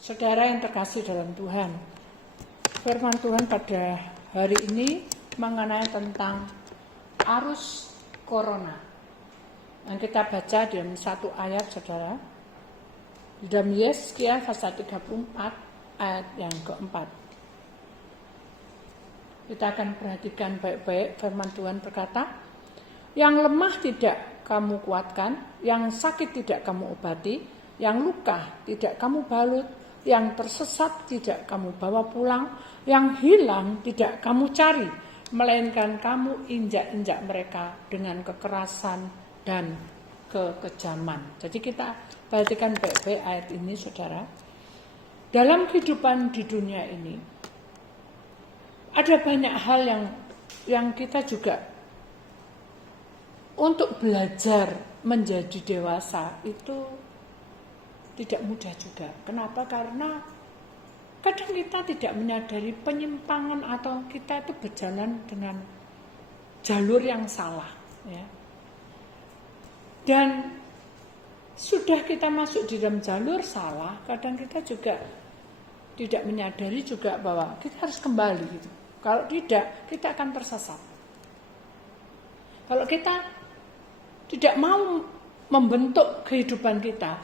Saudara yang terkasih dalam Tuhan, firman Tuhan pada hari ini mengenai tentang arus corona. Yang kita baca dalam satu ayat, saudara, di dalam Yesaya pasal 34 ayat yang keempat. Kita akan perhatikan baik-baik. Firman Tuhan berkata, yang lemah tidak kamu kuatkan, yang sakit tidak kamu obati, yang luka tidak kamu balut, yang tersesat tidak kamu bawa pulang, yang hilang tidak kamu cari, melainkan kamu injak-injak mereka dengan kekerasan dan kekejaman. Jadi kita perhatikan baik-baik ayat ini, saudara. Dalam kehidupan di dunia ini, ada banyak hal yang kita juga untuk belajar menjadi dewasa itu tidak mudah juga. Kenapa? Karena kadang kita tidak menyadari penyimpangan atau kita itu berjalan dengan jalur yang salah, ya. Dan sudah kita masuk di dalam jalur salah, kadang kita juga tidak menyadari juga bahwa kita harus kembali gitu. Kalau tidak, kita akan tersesat. Kalau kita tidak mau membentuk kehidupan kita,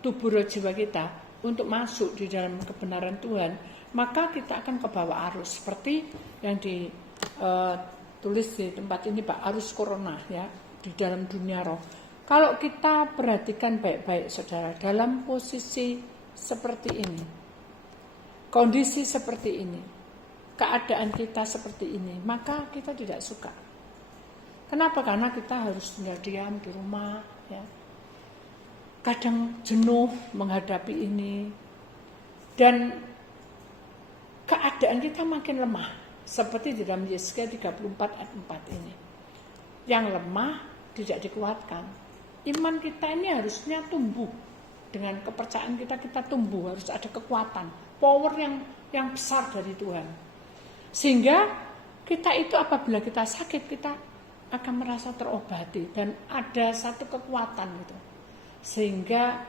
tubuh roh jiwa kita untuk masuk di dalam kebenaran Tuhan, maka kita akan kebawa arus seperti yang ditulis di tempat ini, Pak, arus corona, ya, di dalam dunia roh. Kalau kita perhatikan baik-baik, saudara, dalam posisi seperti ini, kondisi seperti ini, keadaan kita seperti ini, maka kita tidak suka. Kenapa? Karena kita harus tinggal diam di rumah, ya. Kadang jenuh menghadapi ini, dan keadaan kita makin lemah, seperti di dalam Yesaya 34 ayat 4 ini. Yang lemah tidak dikuatkan. Iman kita ini harusnya tumbuh. Dengan kepercayaan kita tumbuh, harus ada kekuatan, power yang besar dari Tuhan. Sehingga kita itu apabila kita sakit, kita akan merasa terobati dan ada satu kekuatan gitu. Sehingga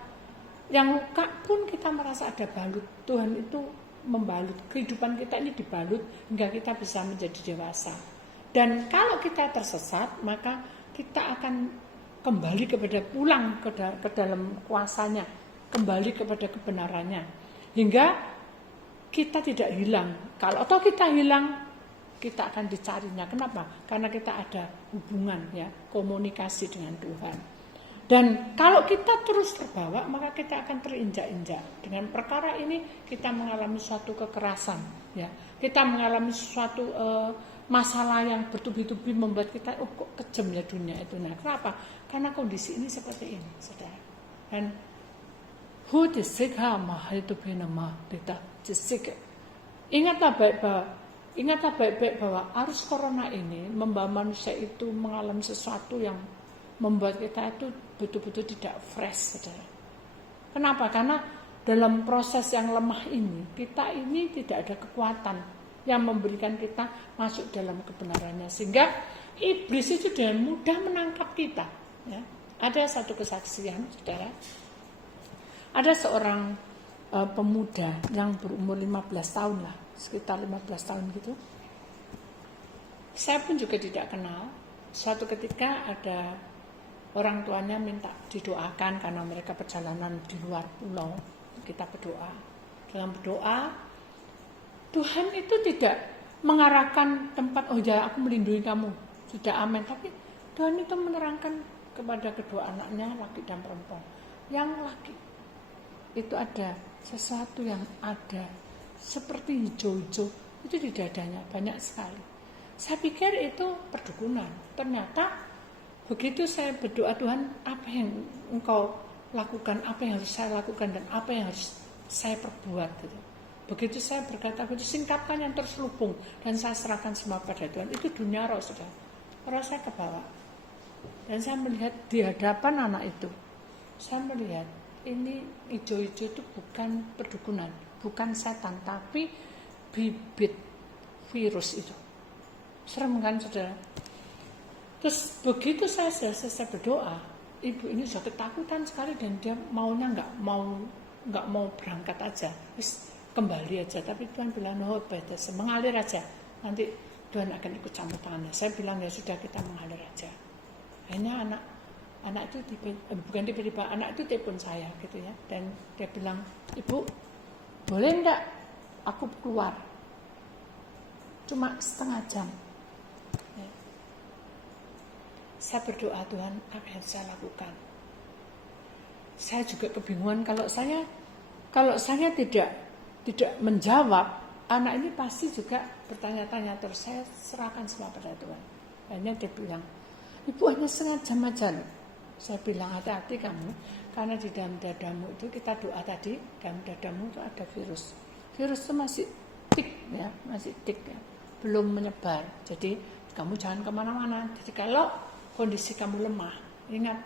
yang luka pun kita merasa ada balut. Tuhan itu membalut, kehidupan kita ini dibalut hingga kita bisa menjadi dewasa. Dan kalau kita tersesat, maka kita akan kembali pulang ke dalam kuasanya, kembali kepada kebenarannya, hingga kita tidak hilang. Kalau kita hilang, kita akan dicarinya. Kenapa? Karena kita ada hubungan, ya, komunikasi dengan Tuhan. Dan kalau kita terus terbawa, maka kita akan terinjak-injak. Dengan perkara ini kita mengalami suatu kekerasan, ya. Kita mengalami suatu masalah yang bertubi-tubi membuat kita kok kejam ya dunia itu. Nah, kenapa? Karena kondisi ini seperti ini, saudara. Dan ingatlah baik-baik bahwa arus corona ini membawa manusia itu mengalami sesuatu yang membuat kita itu betul-betul tidak fresh, saudara. Kenapa? Karena dalam proses yang lemah ini, kita ini tidak ada kekuatan yang memberikan kita masuk dalam kebenarannya, sehingga iblis itu dengan mudah menangkap kita, ya. Ada satu kesaksian, saudara. Ada seorang pemuda yang berumur 15 tahun lah, sekitar 15 tahun gitu. Saya pun juga tidak kenal. Suatu ketika ada orang tuanya minta didoakan karena mereka perjalanan di luar pulau. Kita berdoa. Dalam berdoa, Tuhan itu tidak mengarahkan tempat, oh ya aku melindungi kamu, sudah amin. Tapi Tuhan itu menerangkan kepada kedua anaknya, laki dan perempuan. Yang laki itu ada sesuatu yang ada seperti hijau-hijau itu di dadanya, banyak sekali. Saya pikir itu perdukunan. Ternyata begitu saya berdoa, Tuhan, apa yang Engkau lakukan, apa yang harus saya lakukan, dan apa yang harus saya perbuat gitu. Begitu saya berkata, begitu singkapkan yang terselubung dan saya serahkan semua pada Tuhan. Itu dunia roh, saudara. Roh saya ke bawah. Dan saya melihat di hadapan anak itu, saya melihat ini hijau-hijau itu bukan perdukunan, bukan setan, tapi bibit virus itu. Serem kan, saudara? Terus begitu saya selesai berdoa, ibu ini sudah ketakutan sekali dan dia maunya nggak mau nggak mau berangkat aja, terus kembali aja. Tapi Tuhan bilang no, mengalir aja. Nanti Tuhan akan ikut campur tangannya. Saya bilang ya sudah, kita mengalir aja. Akhirnya anak itu bukan tiba-tiba, anak itu telepon saya gitu ya, dan dia bilang, Ibu, boleh enggak aku keluar cuma setengah jam? Ya. Saya berdoa, Tuhan, apa yang saya lakukan? Saya juga kebingungan, kalau saya tidak menjawab, anak ini pasti juga bertanya-tanya terus. Saya serahkan semua pada Tuhan. Akhirnya dia bilang, Ibu, hanya setengah jam aja loh. Saya bilang, hati-hati kamu, karena di dalam dadamu itu, kita doa tadi, dalam dadamu itu ada virus. Virus itu masih tik ya, belum menyebar. Jadi kamu jangan kemana-mana. Jadi kalau kondisi kamu lemah, ingat,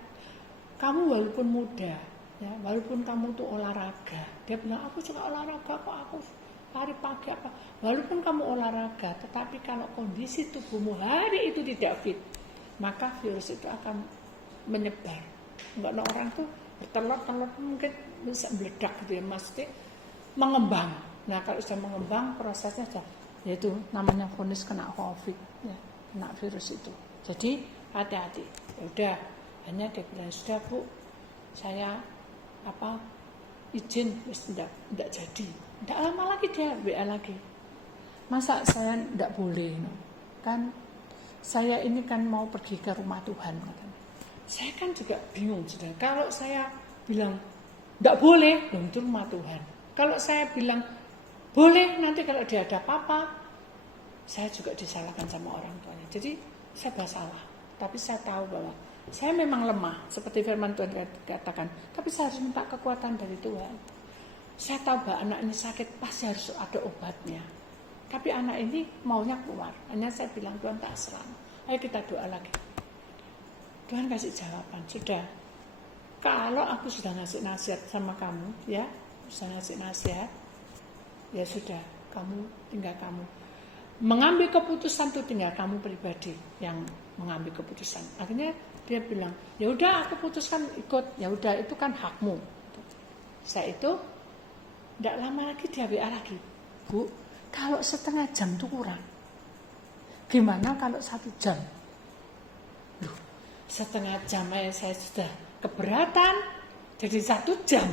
kamu walaupun muda, ya, walaupun kamu tuh olahraga, dia bilang, aku suka olahraga kok, aku hari pagi apa, walaupun kamu olahraga, tetapi kalau kondisi tubuhmu hari itu tidak fit, maka virus itu akan menyebar. Enggak, orang tuh bertelur mungkin bisa meledak gitu ya, maksudnya mengembang. Nah kalau sudah mengembang, prosesnya sudah, yaitu namanya kronis kena COVID, ya, kena virus itu. Jadi hati-hati. Ya udah, hanya dia bilang, sudah Bu, saya izin, tidak jadi. Tidak lama lagi dia WA lagi. Masa saya tidak boleh? Kan saya ini kan mau pergi ke rumah Tuhan, katanya. Saya kan juga bingung, sudah. Kalau saya bilang tidak boleh, itu rumah Tuhan. Kalau saya bilang boleh, nanti kalau dia ada apa-apa, saya juga disalahkan sama orang tuanya. Jadi saya bersalah. Tapi saya tahu bahwa saya memang lemah, seperti firman Tuhan katakan. Tapi saya harus minta kekuatan dari Tuhan. Saya tahu bahwa anak ini sakit, pasti harus ada obatnya. Tapi anak ini maunya keluar. Hanya saya bilang, Tuhan tak serang. Ayo kita doa lagi. Tuhan kasih jawaban. Sudah. Kalau aku sudah ngasih nasihat sama kamu, ya, sudah ngasih nasihat, ya sudah, tinggal kamu mengambil keputusan, itu tinggal kamu pribadi yang mengambil keputusan. Akhirnya dia bilang, ya udah aku putuskan ikut, ya udah itu kan hakmu. Saya itu tidak lama lagi dia WA lagi, Bu, kalau setengah jam itu kurang, gimana kalau 1 jam? Loh, setengah jam saya sudah keberatan, jadi 1 jam.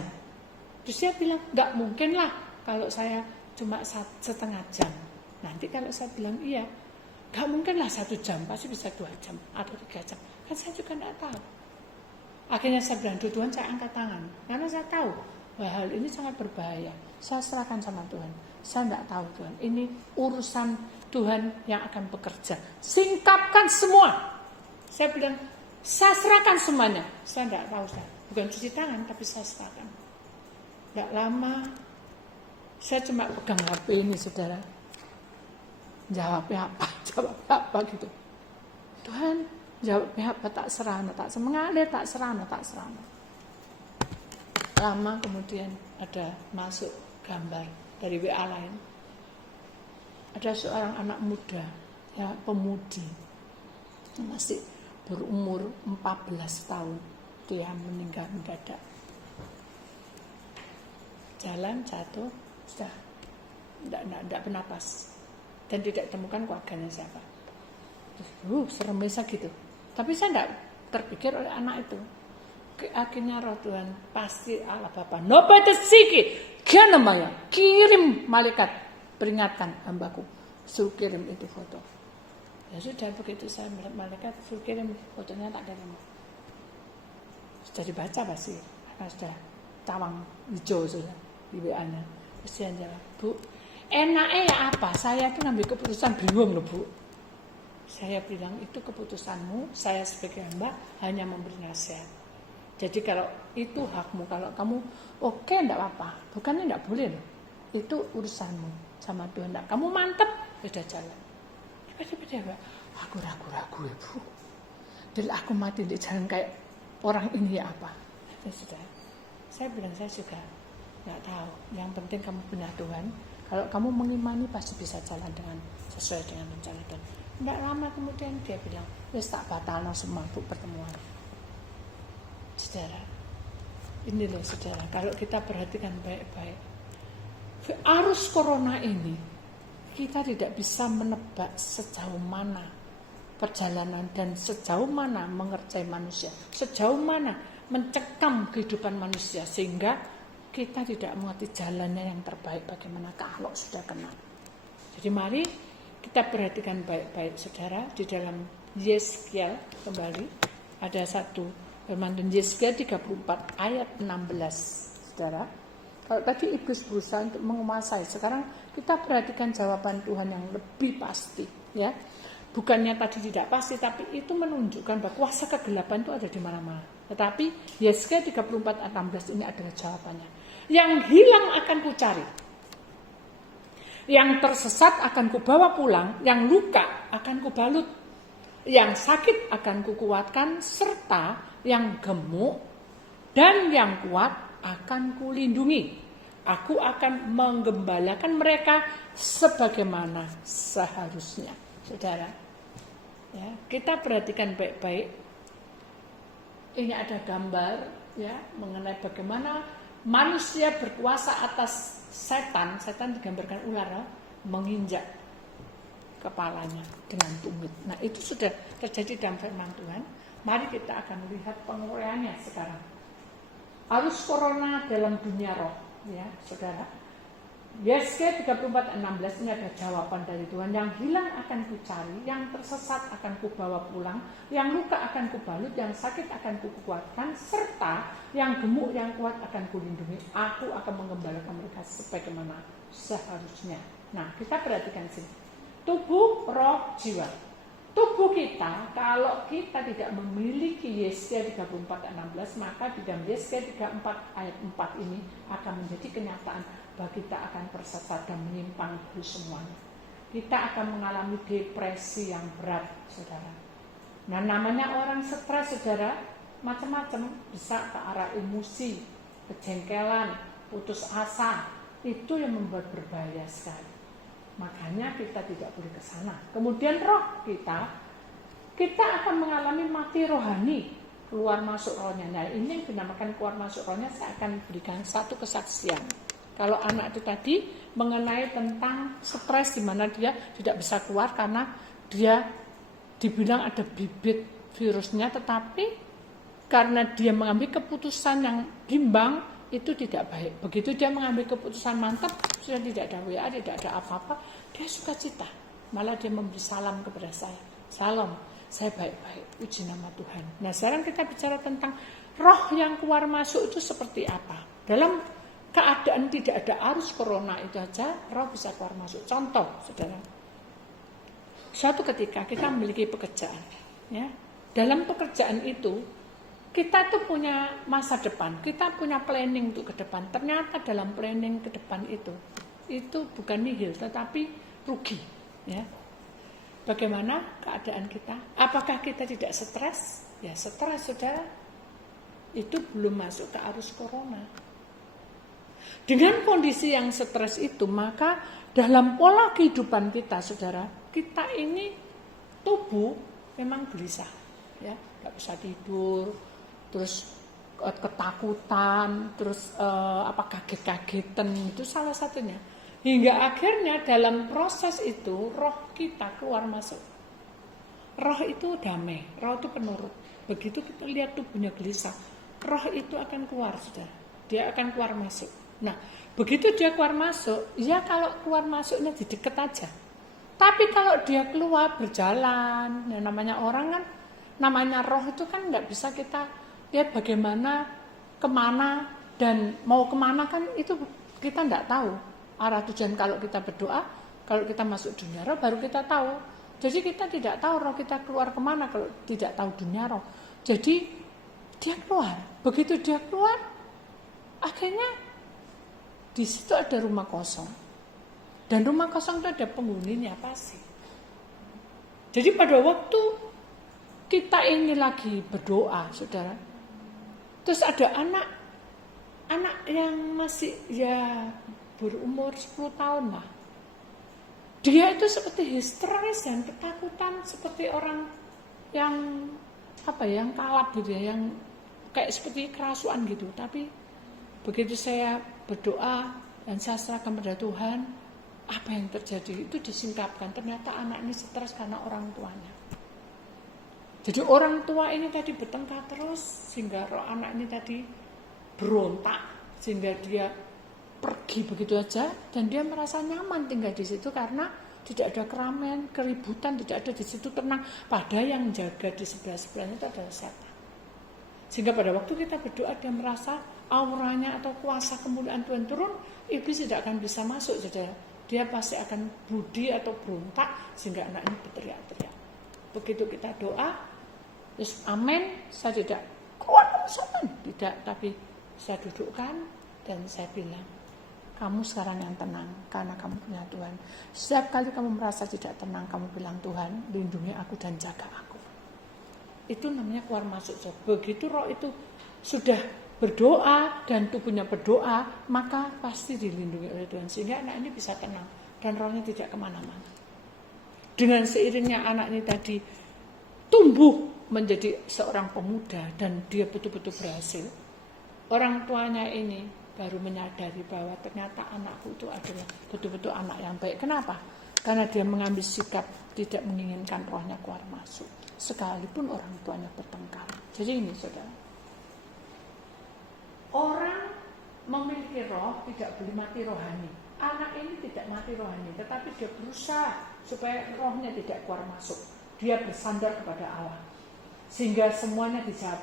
Terus dia bilang, nggak mungkin lah kalau saya cuma setengah jam. Nanti kalau saya bilang iya, nggak mungkin lah 1 jam, pasti bisa 2 jam atau 3 jam. Kan saya juga nggak tahu. Akhirnya saya bilang, Tuhan, saya angkat tangan, karena saya tahu bahwa hal ini sangat berbahaya. Saya serahkan sama Tuhan. Saya nggak tahu, Tuhan, ini urusan Tuhan yang akan bekerja. Singkapkan semua. Saya bilang, saya serahkan semuanya. Saya nggak tahu, saya bukan cuci tangan, tapi saya serahkan. Nggak lama, saya cuma pegang HP ini, saudara. Jawabnya apa gitu. Tuhan, jawabnya apa? Tak serana, tak semengalir, tak serana. Lama kemudian ada masuk gambar dari WA lain. Ada seorang anak muda, ya, pemudi, masih berumur 14 tahun, dia meninggal mendadak. Jalan jatuh, sudah tidak bernapas dan tidak ditemukan keluarganya siapa. Serem bisa gitu. Tapi saya tidak terpikir oleh anak itu. Akhirnya roh Tuhan pasti Allah Bapa. Nobata siki, kia namanya, kirim malaikat peringatkan hambaku, suruh kirim itu foto. Ya sudah, begitu saya melihat malaikat suruh kirim fotonya, tak kirim. Sudah dibaca pasti, karena sudah cawang hijau sudah di WA-nya. Terus dia jawab, Bu, enaknya ya apa? Saya tuh ngambil keputusan bingung loh, Bu. Saya bilang, itu keputusanmu, saya sebagai hamba hanya memberi nasihat. Jadi kalau itu hakmu, kalau kamu oke, enggak apa-apa. Bukannya enggak boleh loh. Itu urusanmu sama Tuhan. Kamu mantep, sudah jalan. Tiba-tiba dia, aku ragu-ragu ya, Bu. Dan aku mati di jalan kayak orang ini ya apa? Ya sudah. Saya bilang, saya juga enggak tahu. Yang penting kamu punya Tuhan. Kalau kamu mengimani pasti bisa jalan dengan sesuai dengan rencana Tuhan. Enggak lama kemudian dia bilang, wis tak batalno semua Bu pertemuan. Saudara, Ini loh saudara, kalau kita perhatikan baik-baik, arus corona ini kita tidak bisa menebak sejauh mana perjalanan dan sejauh mana mengerjai manusia, sejauh mana mencekam kehidupan manusia, sehingga kita tidak mengerti jalannya yang terbaik bagaimana kalau sudah kena. Jadi mari kita perhatikan baik-baik saudara, di dalam Yeskiel kembali ada satu firman Tuhan, Yeskiel 34 ayat 16 saudara. Kalau tadi iblis berusaha untuk menguasai, sekarang kita perhatikan jawaban Tuhan yang lebih pasti, ya. Bukannya tadi tidak pasti, tapi itu menunjukkan bahwa kuasa kegelapan itu ada di mana-mana. Tetapi Yeskiel 34 ayat 16 ini adalah jawabannya. Yang hilang akan kucari, yang tersesat akan kubawa pulang, yang luka akan kubalut, yang sakit akan kukuatkan, serta yang gemuk dan yang kuat akan kulindungi. Aku akan menggembalakan mereka sebagaimana seharusnya. Saudara, ya, kita perhatikan baik-baik. Ini ada gambar, ya, mengenai bagaimana manusia berkuasa atas setan. Setan digambarkan ular, menginjak kepalanya dengan tumit. Nah, itu sudah terjadi dalam firman Tuhan. Mari kita akan melihat penguraiannya sekarang. Arus corona dalam dunia roh, ya saudara. Yeskiel 34 ayat 16 ini ada jawaban dari Tuhan. Yang hilang akan kucari, yang tersesat akan kubawa pulang, yang luka akan kubalut, yang sakit akan kukuatkan, serta yang gemuk yang kuat akan kulindungi. Aku akan menggembalakan mereka sebagaimana seharusnya. Nah, kita perhatikan sini. Tubuh, roh, jiwa. Tubuh kita, kalau kita tidak memiliki Yeskiel 34 ayat 16, maka di dalam Yeskiel 34 ayat 4 ini akan menjadi kenyataan bahwa kita akan tersesat dan menyimpang itu semuanya. Kita akan mengalami depresi yang berat, saudara. Nah, namanya orang stres, saudara, macam-macam, bisa ke arah emosi, kejengkelan, putus asa. Itu yang membuat berbahaya sekali. Makanya kita tidak boleh ke sana. Kemudian roh kita akan mengalami mati rohani, keluar masuk rohnya. Nah, ini yang dinamakan keluar masuk rohnya. Saya akan berikan satu kesaksian. Kalau anak itu tadi mengenai tentang stres, di mana dia tidak bisa keluar karena dia dibilang ada bibit virusnya, tetapi karena dia mengambil keputusan yang bimbang, itu tidak baik. Begitu dia mengambil keputusan mantap, sudah tidak ada WA, tidak ada apa-apa, dia sukacita. Malah dia memberi salam kepada saya. Salam, saya baik-baik, puji nama Tuhan. Nah, sekarang kita bicara tentang roh yang keluar masuk itu seperti apa. Dalam keadaan tidak ada arus corona itu aja, roh bisa keluar masuk. Contoh, saudara. Suatu ketika kita memiliki pekerjaan, ya. Dalam pekerjaan itu kita tuh punya masa depan, kita punya planning untuk ke depan. Ternyata dalam planning ke depan itu bukan nihil, tetapi rugi. Ya. Bagaimana keadaan kita? Apakah kita tidak stres? Ya, stres, saudara. Itu belum masuk ke arus corona. Dengan kondisi yang stres itu, maka dalam pola kehidupan kita, saudara, kita ini tubuh memang gelisah, ya, nggak bisa tidur, terus ketakutan, terus kaget-kagetan, itu salah satunya. Hingga akhirnya dalam proses itu roh kita keluar masuk. Roh itu damai, roh itu penurut. Begitu kita lihat tubuhnya gelisah, roh itu akan keluar, saudara. Dia akan keluar masuk. Nah, begitu dia keluar masuk, ya kalau keluar masuknya di dekat aja. Tapi kalau dia keluar berjalan, ya namanya orang kan, namanya roh itu kan nggak bisa kita lihat bagaimana, kemana, dan mau kemana kan itu kita nggak tahu. Arah tujuan kalau kita berdoa, kalau kita masuk dunia roh baru kita tahu. Jadi kita tidak tahu roh kita keluar kemana kalau tidak tahu dunia roh. Jadi dia keluar. Begitu dia keluar, akhirnya di situ ada rumah kosong. Dan rumah kosong itu ada penghuninya pasti. Jadi pada waktu kita ini lagi berdoa, saudara, terus ada anak yang masih ya berumur 10 tahun lah. Dia itu seperti histeris dan ketakutan, seperti orang yang yang kalap gitu ya, yang kayak seperti kerasuan gitu. Tapi begitu saya berdoa dan saya serahkan kepada Tuhan, apa yang terjadi itu disingkapkan. Ternyata anak ini stres karena orang tuanya. Jadi orang tua ini tadi bertengkar terus sehingga roh anak ini tadi berontak, sehingga dia pergi begitu aja dan dia merasa nyaman tinggal di situ karena tidak ada keramaian, keributan, tidak ada di situ tenang. Padahal yang jaga di sebelah-sebelahnya itu adalah setan. Sehingga pada waktu kita berdoa dia merasa auranya atau kuasa kemuliaan Tuhan turun, iblis tidak akan bisa masuk, saudara. Dia pasti akan budi atau berontak sehingga anak ini berteriak-teriak. Begitu kita doa, terus amin, saya tidak keluar setan, tidak, tapi saya dudukkan dan saya bilang, kamu sekarang yang tenang karena kamu punya Tuhan. Setiap kali kamu merasa tidak tenang, kamu bilang, Tuhan lindungi aku dan jaga aku. Itu namanya keluar masuk. Begitu roh itu sudah berdoa dan tubuhnya berdoa, maka pasti dilindungi oleh Tuhan sehingga anak ini bisa tenang dan rohnya tidak kemana-mana. Dengan seiringnya anak ini tadi tumbuh menjadi seorang pemuda dan dia betul-betul berhasil, orang tuanya ini baru menyadari bahwa ternyata anakku itu adalah betul-betul anak yang baik. Kenapa? Karena dia mengambil sikap tidak menginginkan rohnya keluar masuk, sekalipun orang tuanya bertengkar. Jadi ini saudara, orang memiliki roh tidak boleh mati rohani. Anak ini tidak mati rohani, tetapi dia berusaha supaya rohnya tidak keluar masuk. Dia bersandar kepada Allah, sehingga semuanya dijawab.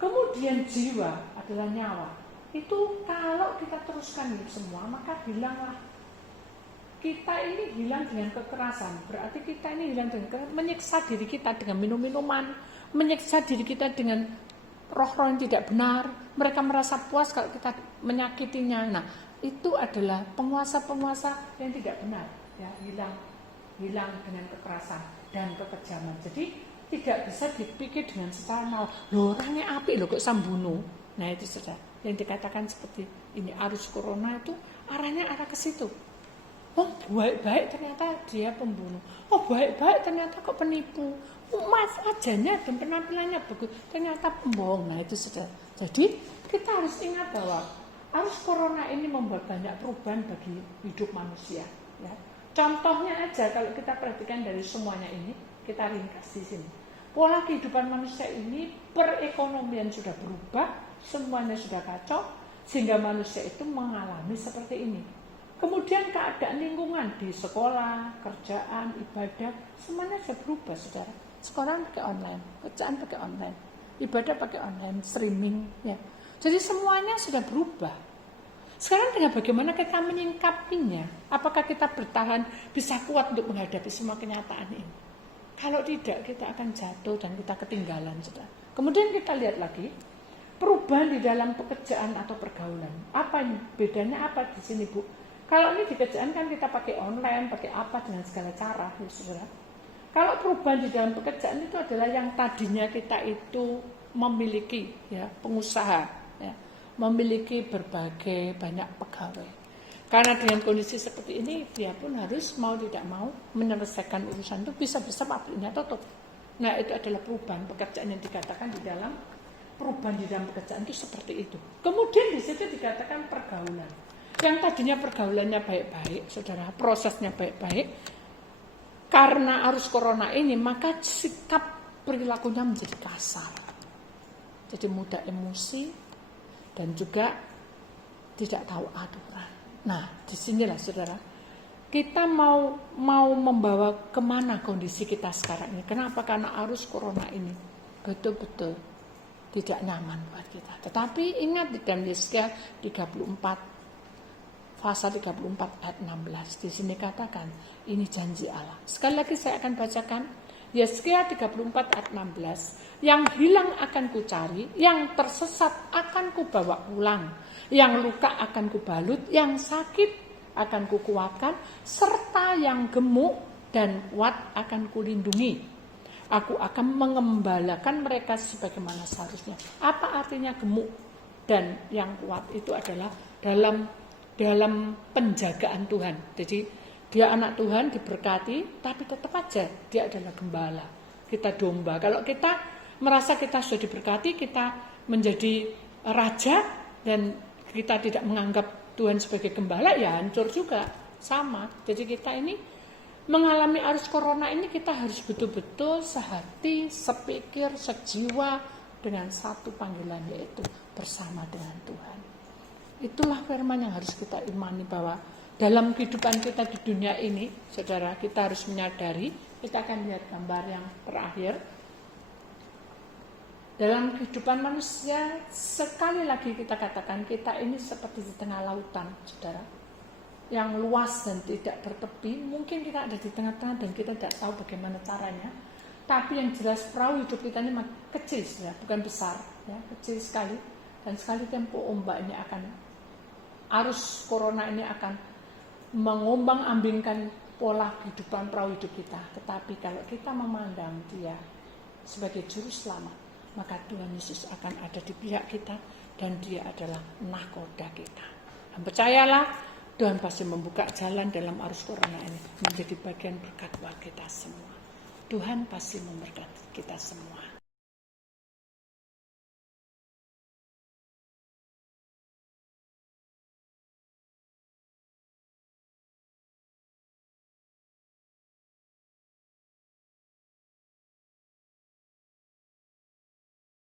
Kemudian jiwa adalah nyawa. Itu kalau kita teruskan itu semua, maka hilanglah. Kita ini hilang dengan kekerasan. Berarti kita ini hilang dengan menyiksa diri kita dengan minum-minuman, menyiksa diri kita dengan roh-roh yang tidak benar. Mereka merasa puas kalau kita menyakitinya. Nah, itu adalah penguasa-penguasa yang tidak benar. Ya, hilang dengan kekerasan dan kekejaman. Jadi tidak bisa dipikir dengan secara loh orangnya apik loh kok sambunuh. Nah itu sudah yang dikatakan seperti ini, arus corona itu arahnya arah ke situ. Oh baik-baik ternyata dia pembunuh. Oh baik-baik ternyata kok penipu. Mas wajahnya dan penampilannya bagus ternyata pembohong. Nah itu sudah. Jadi kita harus ingat bahwa arus corona ini membuat banyak perubahan bagi hidup manusia. Ya. Contohnya aja kalau kita perhatikan dari semuanya ini, kita ringkas di sini. Pola kehidupan manusia ini, perekonomian sudah berubah, semuanya sudah kacau, sehingga manusia itu mengalami seperti ini. Kemudian keadaan lingkungan di sekolah, kerjaan, ibadah, semuanya sudah berubah, saudara. Sekolah pakai online, kerjaan pakai online, ibadah pakai online, streaming, ya. Jadi semuanya sudah berubah. Sekarang tinggal bagaimana kita menyingkapinya. Apakah kita bertahan, bisa kuat untuk menghadapi semua kenyataan ini? Kalau tidak, kita akan jatuh dan kita ketinggalan. Saudara. Kemudian kita lihat lagi, perubahan di dalam pekerjaan atau pergaulan. Apa ini? Bedanya apa di sini, Bu? Kalau ini di kerjaan kan kita pakai online, pakai apa dengan segala cara, ya, saudara. Kalau perubahan di dalam pekerjaan itu adalah yang tadinya kita itu memiliki, ya, pengusaha, ya, memiliki berbagai banyak pegawai. Karena dengan kondisi seperti ini, dia pun harus mau tidak mau menyelesaikan urusan itu, bisa-bisa pabriknya tutup. Nah, itu adalah perubahan pekerjaan yang dikatakan di dalam perubahan di dalam pekerjaan itu seperti itu. Kemudian di situ dikatakan pergaulan. Yang tadinya pergaulannya baik-baik, saudara, prosesnya baik-baik. Karena arus corona ini, maka sikap perilakunya menjadi kasar. Jadi mudah emosi dan juga tidak tahu aturan. Nah, disinilah saudara, kita mau membawa kemana kondisi kita sekarang ini. Kenapa? Karena arus corona ini betul-betul tidak nyaman buat kita. Tetapi ingat di dalam Yesaya 34, pasal 34 ayat 16. Di sini katakan, ini janji Allah. Sekali lagi saya akan bacakan. Yesaya 34 ayat 16. Yang hilang akan kucari, yang tersesat akan kubawa pulang, yang luka akan kubalut, yang sakit akan kukuatkan, serta yang gemuk dan kuat akan kulindungi. Aku akan mengembalakan mereka sebagaimana seharusnya. Apa artinya gemuk dan yang kuat? Itu adalah dalam penjagaan Tuhan. Jadi dia anak Tuhan, diberkati, tapi tetap aja dia adalah gembala. Kita domba. Kalau kita merasa kita sudah diberkati, kita menjadi raja dan kita tidak menganggap Tuhan sebagai gembala, ya hancur juga. Sama. Jadi kita ini mengalami arus corona ini, kita harus betul-betul sehati, sepikir, sejiwa dengan satu panggilan, yaitu bersama dengan Tuhan. Itulah firman yang harus kita imani, bahwa dalam kehidupan kita di dunia ini, saudara, kita harus menyadari, kita akan lihat gambar yang terakhir. Dalam kehidupan manusia, sekali lagi kita katakan, kita ini seperti di tengah lautan, saudara, yang luas dan tidak bertepi. Mungkin kita ada di tengah-tengah dan kita tidak tahu bagaimana caranya. Tapi yang jelas perahu hidup kita ini kecil, saudara, bukan besar, ya, kecil sekali. Dan sekali tempo ombak ini arus corona ini akan mengombang-ambingkan pola kehidupan perahu hidup kita. Tetapi kalau kita memandang Dia sebagai juru selamat, maka Tuhan Yesus akan ada di pihak kita dan Dia adalah nahkoda kita. Dan percayalah, Tuhan pasti membuka jalan dalam arus corona ini menjadi bagian berkat buat kita semua. Tuhan pasti memberkati kita semua.